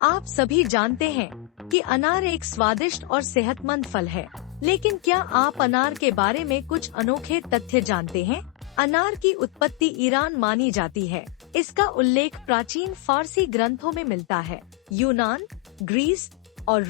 आप सभी जानते हैं कि अनार एक स्वादिष्ट और सेहतमंद फल है, लेकिन क्या आप अनार के बारे में कुछ अनोखे तथ्य जानते हैं? अनार की उत्पत्ति ईरान मानी जाती है। इसका उल्लेख प्राचीन फारसी ग्रंथों में मिलता है। यूनान, ग्रीस और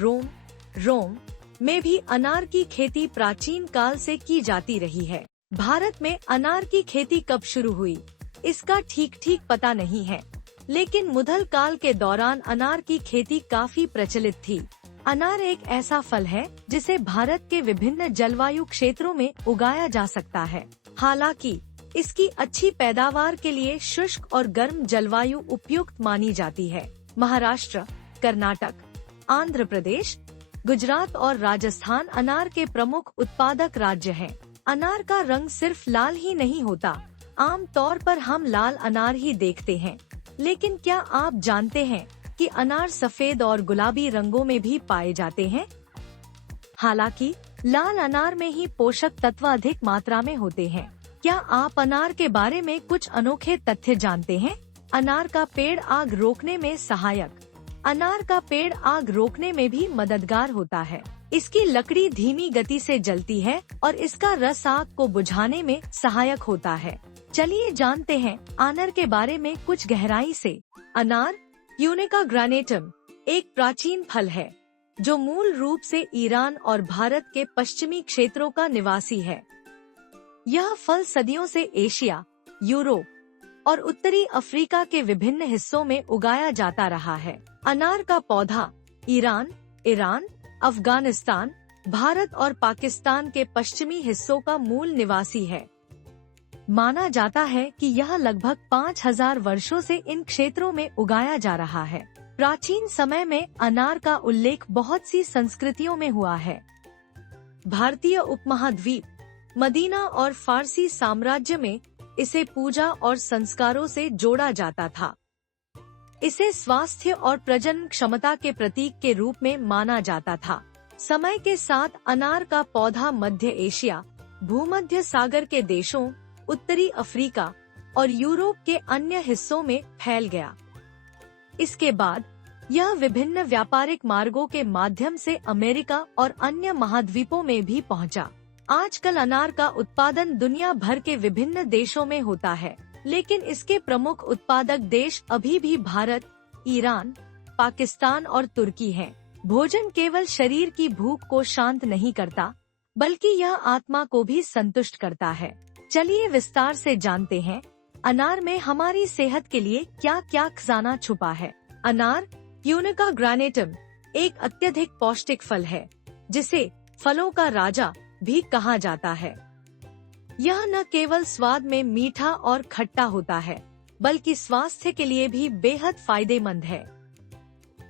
रोम में भी अनार की खेती प्राचीन काल से की जाती रही है। भारत में अनार की खेती कब शुरू हुई, इसका ठीक पता नहीं है, लेकिन मुगल काल के दौरान अनार की खेती काफी प्रचलित थी। अनार एक ऐसा फल है जिसे भारत के विभिन्न जलवायु क्षेत्रों में उगाया जा सकता है। हालांकि इसकी अच्छी पैदावार के लिए शुष्क और गर्म जलवायु उपयुक्त मानी जाती है। महाराष्ट्र, कर्नाटक, आंध्र प्रदेश, गुजरात और राजस्थान अनार के प्रमुख उत्पादक राज्य हैं। अनार का रंग सिर्फ लाल ही नहीं होता, आम तौर पर हम लाल अनार ही देखते हैं, लेकिन क्या आप जानते हैं कि अनार सफेद और गुलाबी रंगों में भी पाए जाते हैं? हालांकि लाल अनार में ही पोषक तत्व अधिक मात्रा में होते हैं। क्या आप अनार के बारे में कुछ अनोखे तथ्य जानते हैं? अनार का पेड़ आग रोकने में सहायक। अनार का पेड़ आग रोकने में भी मददगार होता है। इसकी लकड़ी धीमी गति से जलती है और इसका रस आग को बुझाने में सहायक होता है। चलिए जानते हैं अनार के बारे में कुछ गहराई से। अनार यूनिका ग्रानेटम एक प्राचीन फल है जो मूल रूप से ईरान और भारत के पश्चिमी क्षेत्रों का निवासी है। यह फल सदियों से एशिया, यूरोप और उत्तरी अफ्रीका के विभिन्न हिस्सों में उगाया जाता रहा है। अनार का पौधा ईरान, अफगानिस्तान, भारत और पाकिस्तान के पश्चिमी हिस्सों का मूल निवासी है। माना जाता है कि यह लगभग 5000 वर्षों से इन क्षेत्रों में उगाया जा रहा है। प्राचीन समय में अनार का उल्लेख बहुत सी संस्कृतियों में हुआ है। भारतीय उपमहाद्वीप, मदीना और फारसी साम्राज्य में इसे पूजा और संस्कारों से जोड़ा जाता था। इसे स्वास्थ्य और प्रजनन क्षमता के प्रतीक के रूप में माना जाता था। समय के साथ अनार का पौधा मध्य एशिया, भूमध्य सागर के देशों, उत्तरी अफ्रीका और यूरोप के अन्य हिस्सों में फैल गया। इसके बाद यह विभिन्न व्यापारिक मार्गों के माध्यम से अमेरिका और अन्य महाद्वीपों में भी पहुंचा। आजकल अनार का उत्पादन दुनिया भर के विभिन्न देशों में होता है, लेकिन इसके प्रमुख उत्पादक देश अभी भी भारत, ईरान, पाकिस्तान और तुर्की हैं। भोजन केवल शरीर की भूख को शांत नहीं करता, बल्कि यह आत्मा को भी संतुष्ट करता है। चलिए विस्तार से जानते हैं अनार में हमारी सेहत के लिए क्या क्या खजाना छुपा है। अनार यूनिका ग्रानेटम एक अत्यधिक पौष्टिक फल है, जिसे फलों का राजा भी कहा जाता है। यह न केवल स्वाद में मीठा और खट्टा होता है, बल्कि स्वास्थ्य के लिए भी बेहद फायदेमंद है।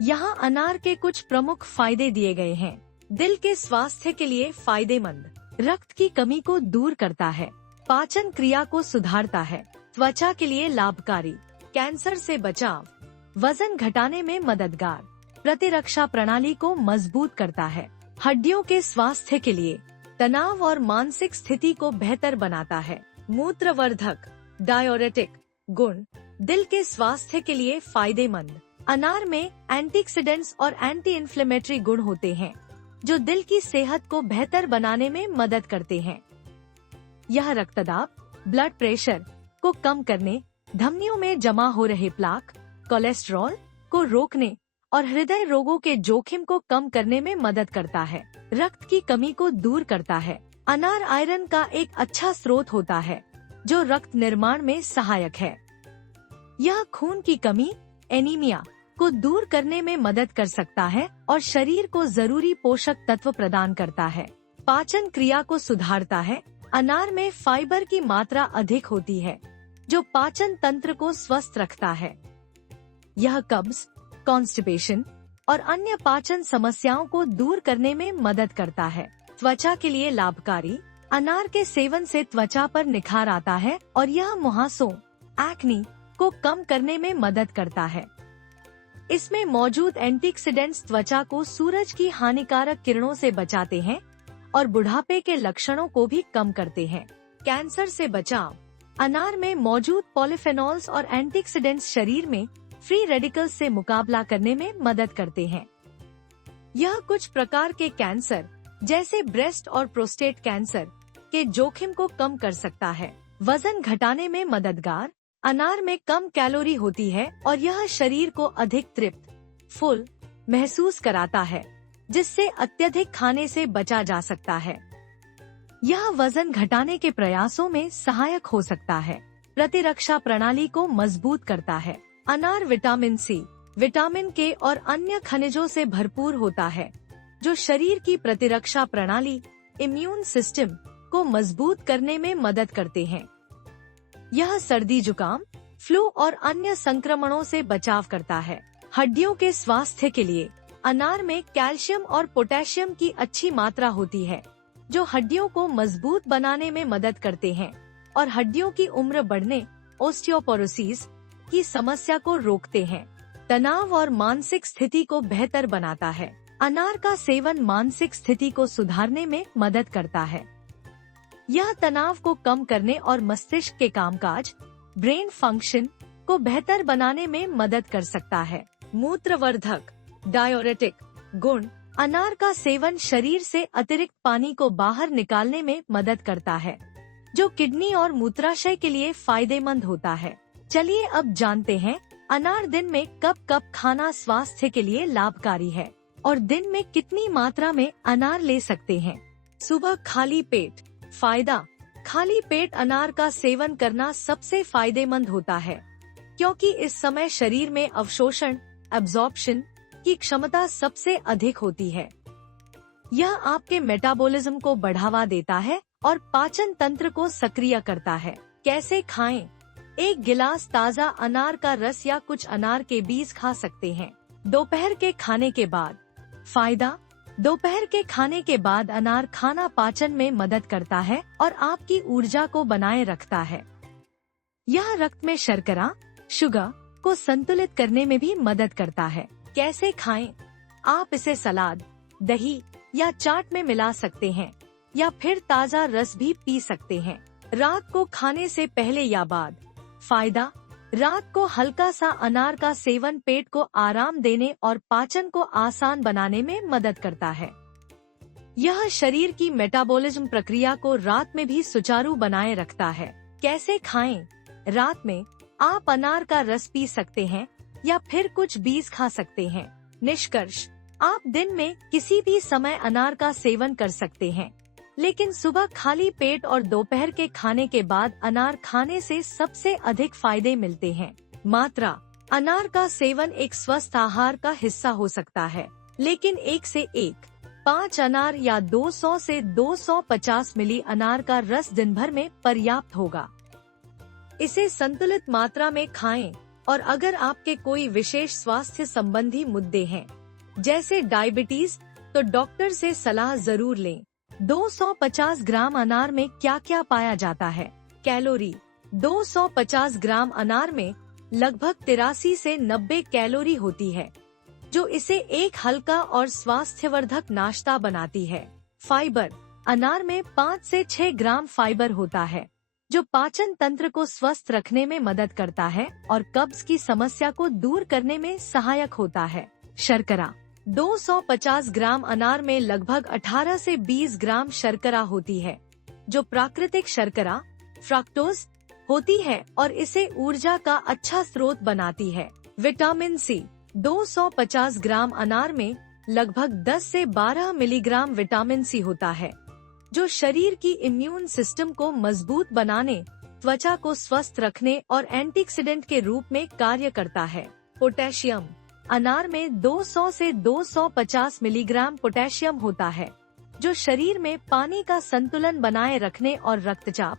यहाँ अनार के कुछ प्रमुख फायदे दिए गए हैं। दिल के स्वास्थ्य के लिए फायदेमंद, रक्त की कमी को दूर करता है, पाचन क्रिया को सुधारता है, त्वचा के लिए लाभकारी, कैंसर से बचाव, वजन घटाने में मददगार, प्रतिरक्षा प्रणाली को मजबूत करता है, हड्डियों के स्वास्थ्य के लिए, तनाव और मानसिक स्थिति को बेहतर बनाता है, मूत्रवर्धक, डायोरेटिक गुण, दिल के स्वास्थ्य के लिए फायदेमंद। अनार में एंटीऑक्सीडेंट्स और एंटी इन्फ्लेमेटरी गुण होते हैं, जो दिल की सेहत को बेहतर बनाने में मदद करते हैं। यह रक्तदाब, ब्लड प्रेशर को कम करने, धमनियों में जमा हो रहे प्लाक, कोलेस्ट्रॉल को रोकने और हृदय रोगों के जोखिम को कम करने में मदद करता है। रक्त की कमी को दूर करता है। अनार आयरन का एक अच्छा स्रोत होता है, जो रक्त निर्माण में सहायक है। यह खून की कमी, एनीमिया को दूर करने में मदद कर सकता है और शरीर को जरूरी पोषक तत्व प्रदान करता है। पाचन क्रिया को सुधारता है। अनार में फाइबर की मात्रा अधिक होती है, जो पाचन तंत्र को स्वस्थ रखता है। यह कब्ज, कॉन्स्टिपेशन और अन्य पाचन समस्याओं को दूर करने में मदद करता है। त्वचा के लिए लाभकारी, अनार के सेवन से त्वचा पर निखार आता है और यह मुहासों, एक्नी को कम करने में मदद करता है। इसमें मौजूद एंटीऑक्सीडेंट्स त्वचा को सूरज की हानिकारक किरणों से बचाते हैं और बुढ़ापे के लक्षणों को भी कम करते हैं। कैंसर से बचाव, अनार में मौजूद पॉलीफेनॉल्स और एंटीऑक्सीडेंट्स शरीर में फ्री रेडिकल्स से मुकाबला करने में मदद करते हैं। यह कुछ प्रकार के कैंसर जैसे ब्रेस्ट और प्रोस्टेट कैंसर के जोखिम को कम कर सकता है। वजन घटाने में मददगार। अनार में कम कैलोरी होती है और यह शरीर को अधिक तृप्त, फुल महसूस कराता है, जिससे अत्यधिक खाने से बचा जा सकता है। यह वजन घटाने के प्रयासों में सहायक हो सकता है। प्रतिरक्षा प्रणाली को मजबूत करता है। अनार विटामिन सी, विटामिन के और अन्य खनिजों से भरपूर होता है, जो शरीर की प्रतिरक्षा प्रणाली, इम्यून सिस्टम को मजबूत करने में मदद करते हैं। यह सर्दी, जुकाम, फ्लू और अन्य संक्रमणों से बचाव करता है। हड्डियों के स्वास्थ्य के लिए अनार में कैल्शियम और पोटेशियम की अच्छी मात्रा होती है, जो हड्डियों को मजबूत बनाने में मदद करते हैं और हड्डियों की उम्र बढ़ने, ओस्टियोपोरोसिस की समस्या को रोकते हैं। तनाव और मानसिक स्थिति को बेहतर बनाता है। अनार का सेवन मानसिक स्थिति को सुधारने में मदद करता है। यह तनाव को कम करने और मस्तिष्क के कामकाज, ब्रेन फंक्शन को बेहतर बनाने में मदद कर सकता है। मूत्रवर्धक, डायोरेटिक गुण। अनार का सेवन शरीर से अतिरिक्त पानी को बाहर निकालने में मदद करता है, जो किडनी और मूत्राशय के लिए फायदेमंद होता है। चलिए अब जानते हैं अनार दिन में कब कब खाना स्वास्थ्य के लिए लाभकारी है और दिन में कितनी मात्रा में अनार ले सकते हैं। सुबह खाली पेट। फायदा। खाली पेट अनार का सेवन करना सबसे फायदेमंद होता है, क्योंकि इस समय शरीर में अवशोषण, एब्जॉर्प्शन की क्षमता सबसे अधिक होती है। यह आपके मेटाबॉलिज्म को बढ़ावा देता है और पाचन तंत्र को सक्रिय करता है। कैसे खाएं? 1 गिलास ताज़ा अनार का रस या कुछ अनार के बीज खा सकते हैं। दोपहर के खाने के बाद। फायदा। दोपहर के खाने के बाद अनार खाना पाचन में मदद करता है और आपकी ऊर्जा को बनाए रखता है। यह रक्त में शर्करा, शुगर को संतुलित करने में भी मदद करता है। कैसे खाएं? आप इसे सलाद, दही या चाट में मिला सकते हैं या फिर ताज़ा रस भी पी सकते हैं। रात को खाने से पहले या बाद। फायदा। रात को हल्का सा अनार का सेवन पेट को आराम देने और पाचन को आसान बनाने में मदद करता है। यह शरीर की मेटाबॉलिज्म प्रक्रिया को रात में भी सुचारू बनाए रखता है। कैसे खाएं? रात में आप अनार का रस पी सकते हैं या फिर कुछ बीज खा सकते हैं। निष्कर्ष। आप दिन में किसी भी समय अनार का सेवन कर सकते हैं, लेकिन सुबह खाली पेट और दोपहर के खाने के बाद अनार खाने से सबसे अधिक फायदे मिलते हैं। मात्रा। अनार का सेवन एक स्वस्थ आहार का हिस्सा हो सकता है, लेकिन 1 से 1.5 अनार या 200 से 250 मिली अनार का रस दिन भर में पर्याप्त होगा। इसे संतुलित मात्रा में खाएं और अगर आपके कोई विशेष स्वास्थ्य संबंधी मुद्दे हैं, जैसे डायबिटीज, तो डॉक्टर से सलाह जरूर लें। 250 ग्राम अनार में क्या क्या पाया जाता है? कैलोरी। 250 ग्राम अनार में लगभग 83 से 90 कैलोरी होती है, जो इसे एक हल्का और स्वास्थ्यवर्धक नाश्ता बनाती है। फाइबर। अनार में 5 से 6 ग्राम फाइबर होता है, जो पाचन तंत्र को स्वस्थ रखने में मदद करता है और कब्ज की समस्या को दूर करने में सहायक होता है। शर्करा। 250 ग्राम अनार में लगभग 18 से 20 ग्राम शर्करा होती है, जो प्राकृतिक शर्करा, फ्रक्टोज होती है और इसे ऊर्जा का अच्छा स्रोत बनाती है। Vitamin C. 250 ग्राम अनार में लगभग 10 से 12 मिलीग्राम विटामिन सी होता है, जो शरीर की इम्यून सिस्टम को मजबूत बनाने, त्वचा को स्वस्थ रखने और एंटीऑक्सीडेंट के रूप में कार्य करता है। पोटेशियम। अनार में 200 से 250 मिलीग्राम पोटेशियम होता है, जो शरीर में पानी का संतुलन बनाए रखने और रक्तचाप,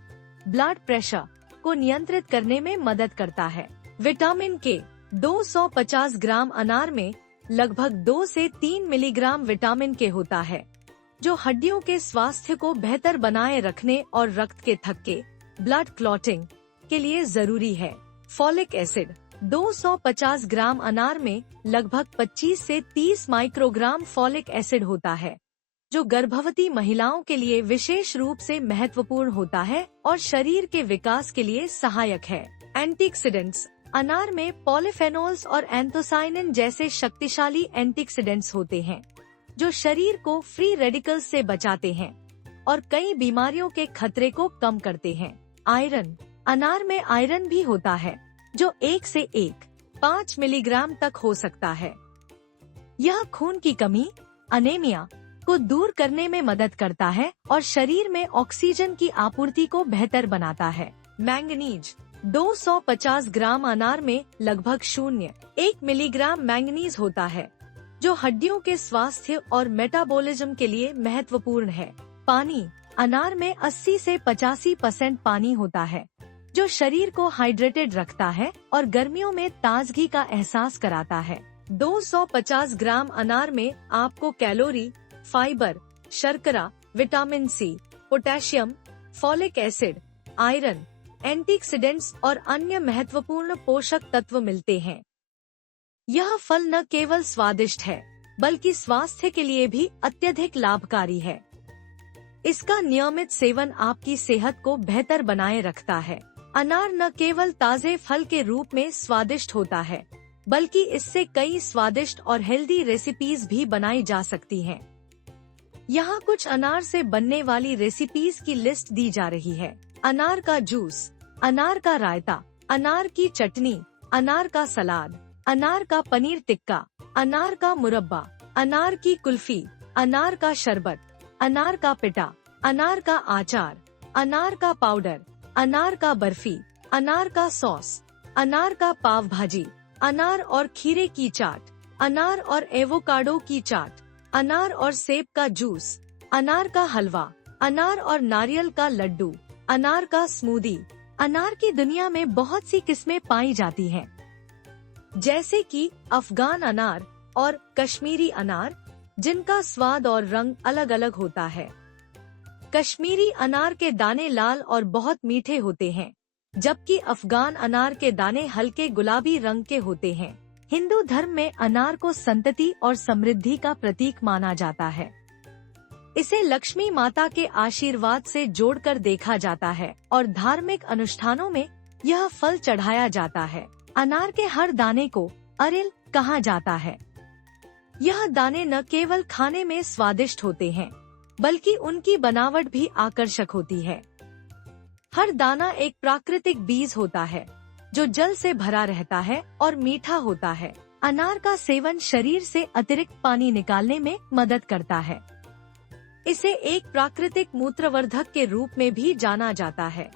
ब्लड प्रेशर को नियंत्रित करने में मदद करता है। विटामिन के। 250 ग्राम अनार में लगभग 2 से 3 मिलीग्राम विटामिन के होता है, जो हड्डियों के स्वास्थ्य को बेहतर बनाए रखने और रक्त के थक्के, ब्लड क्लॉटिंग के लिए जरूरी है। Folic acid. 250 ग्राम अनार में लगभग 25 से 30 माइक्रोग्राम फॉलिक एसिड होता है, जो गर्भवती महिलाओं के लिए विशेष रूप से महत्वपूर्ण होता है और शरीर के विकास के लिए सहायक है। एंटीऑक्सीडेंट्स। अनार में पॉलीफेनोल्स और एंथोसाइनिन जैसे शक्तिशाली एंटीऑक्सीडेंट्स होते हैं, जो शरीर को फ्री रेडिकल्स से बचाते हैं और कई बीमारियों के खतरे को कम करते हैं। आयरन, अनार में आयरन भी होता है, जो 1 से 1.5 मिलीग्राम तक हो सकता है। यह खून की कमी, अनेमिया को दूर करने में मदद करता है और शरीर में ऑक्सीजन की आपूर्ति को बेहतर बनाता है। मैंगनीज, 250 ग्राम अनार में लगभग 0.1 मिलीग्राम मैंगनीज होता है, जो हड्डियों के स्वास्थ्य और मेटाबॉलिज्म के लिए महत्वपूर्ण है। पानी, अनार में 80 से 85% पानी होता है, जो शरीर को हाइड्रेटेड रखता है और गर्मियों में ताजगी का एहसास कराता है। 250 ग्राम अनार में आपको कैलोरी, फाइबर, शर्करा, vitamin C, potassium, folic acid, iron, antioxidants और अन्य महत्वपूर्ण पोषक तत्व मिलते हैं। यह फल न केवल स्वादिष्ट है, बल्कि स्वास्थ्य के लिए भी अत्यधिक लाभकारी है। इसका नियमित सेवन आपकी सेहत को बेहतर बनाए रखता है। अनार न केवल ताजे फल के रूप में स्वादिष्ट होता है, बल्कि इससे कई स्वादिष्ट और हेल्दी रेसिपीज भी बनाई जा सकती हैं। यहाँ कुछ अनार से बनने वाली रेसिपीज की लिस्ट दी जा रही है। अनार का जूस, अनार का रायता, अनार की चटनी, अनार का सलाद, अनार का पनीर टिक्का, अनार का मुरब्बा, अनार की कुल्फी, अनार का शरबत, अनार का पिटा, अनार का आचार, अनार का पाउडर, अनार का बर्फी, अनार का सॉस, अनार का पाव भाजी, अनार और खीरे की चाट, अनार और एवोकाडो की चाट, अनार और सेब का जूस, अनार का हलवा, अनार और नारियल का लड्डू, अनार का स्मूदी। अनार की दुनिया में बहुत सी किस्में पाई जाती हैं, जैसे कि अफगान अनार और कश्मीरी अनार, जिनका स्वाद और रंग अलग अलग होता है। कश्मीरी अनार के दाने लाल और बहुत मीठे होते हैं, जबकि अफगान अनार के दाने हल्के गुलाबी रंग के होते हैं। हिंदू धर्म में अनार को संतति और समृद्धि का प्रतीक माना जाता है। इसे लक्ष्मी माता के आशीर्वाद से जोड़कर देखा जाता है और धार्मिक अनुष्ठानों में यह फल चढ़ाया जाता है। अनार के हर दाने को अरिल कहा जाता है। यह दाने न केवल खाने में स्वादिष्ट होते हैं, बल्कि उनकी बनावट भी आकर्षक होती है। हर दाना एक प्राकृतिक बीज होता है, जो जल से भरा रहता है और मीठा होता है। अनार का सेवन शरीर से अतिरिक्त पानी निकालने में मदद करता है। इसे एक प्राकृतिक मूत्रवर्धक के रूप में भी जाना जाता है।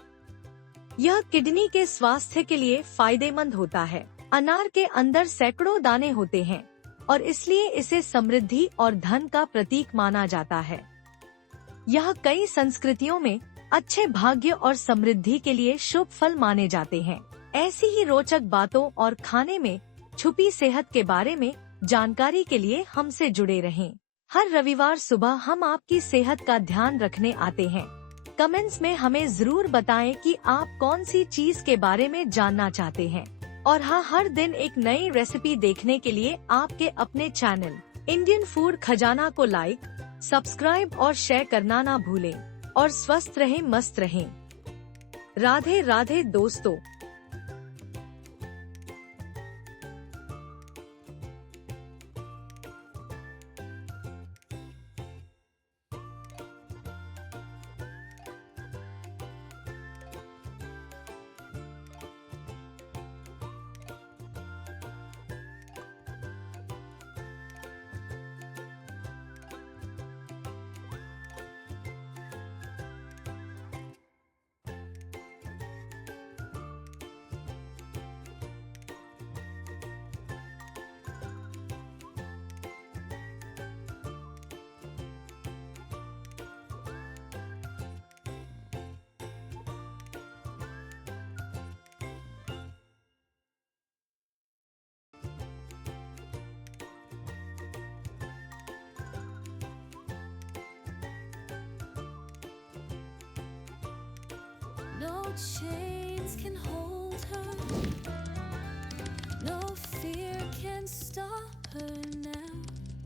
यह किडनी के स्वास्थ्य के लिए फायदेमंद होता है। अनार के अंदर सैकड़ों दाने होते हैं और इसलिए इसे समृद्धि और धन का प्रतीक माना जाता है। यह कई संस्कृतियों में अच्छे भाग्य और समृद्धि के लिए शुभ फल माने जाते हैं। ऐसी ही रोचक बातों और खाने में छुपी सेहत के बारे में जानकारी के लिए हमसे जुड़े रहें। हर रविवार सुबह हम आपकी सेहत का ध्यान रखने आते हैं। कमेंट्स में हमें जरूर बताएं कि आप कौन सी चीज के बारे में जानना चाहते हैं। और हाँ, हर दिन एक नई रेसिपी देखने के लिए आपके अपने चैनल इंडियन फूड खजाना को लाइक, सब्सक्राइब और शेयर करना ना भूलें। और स्वस्थ रहें, मस्त रहें। राधे राधे दोस्तों। No chains can hold her, no fear can stop her now.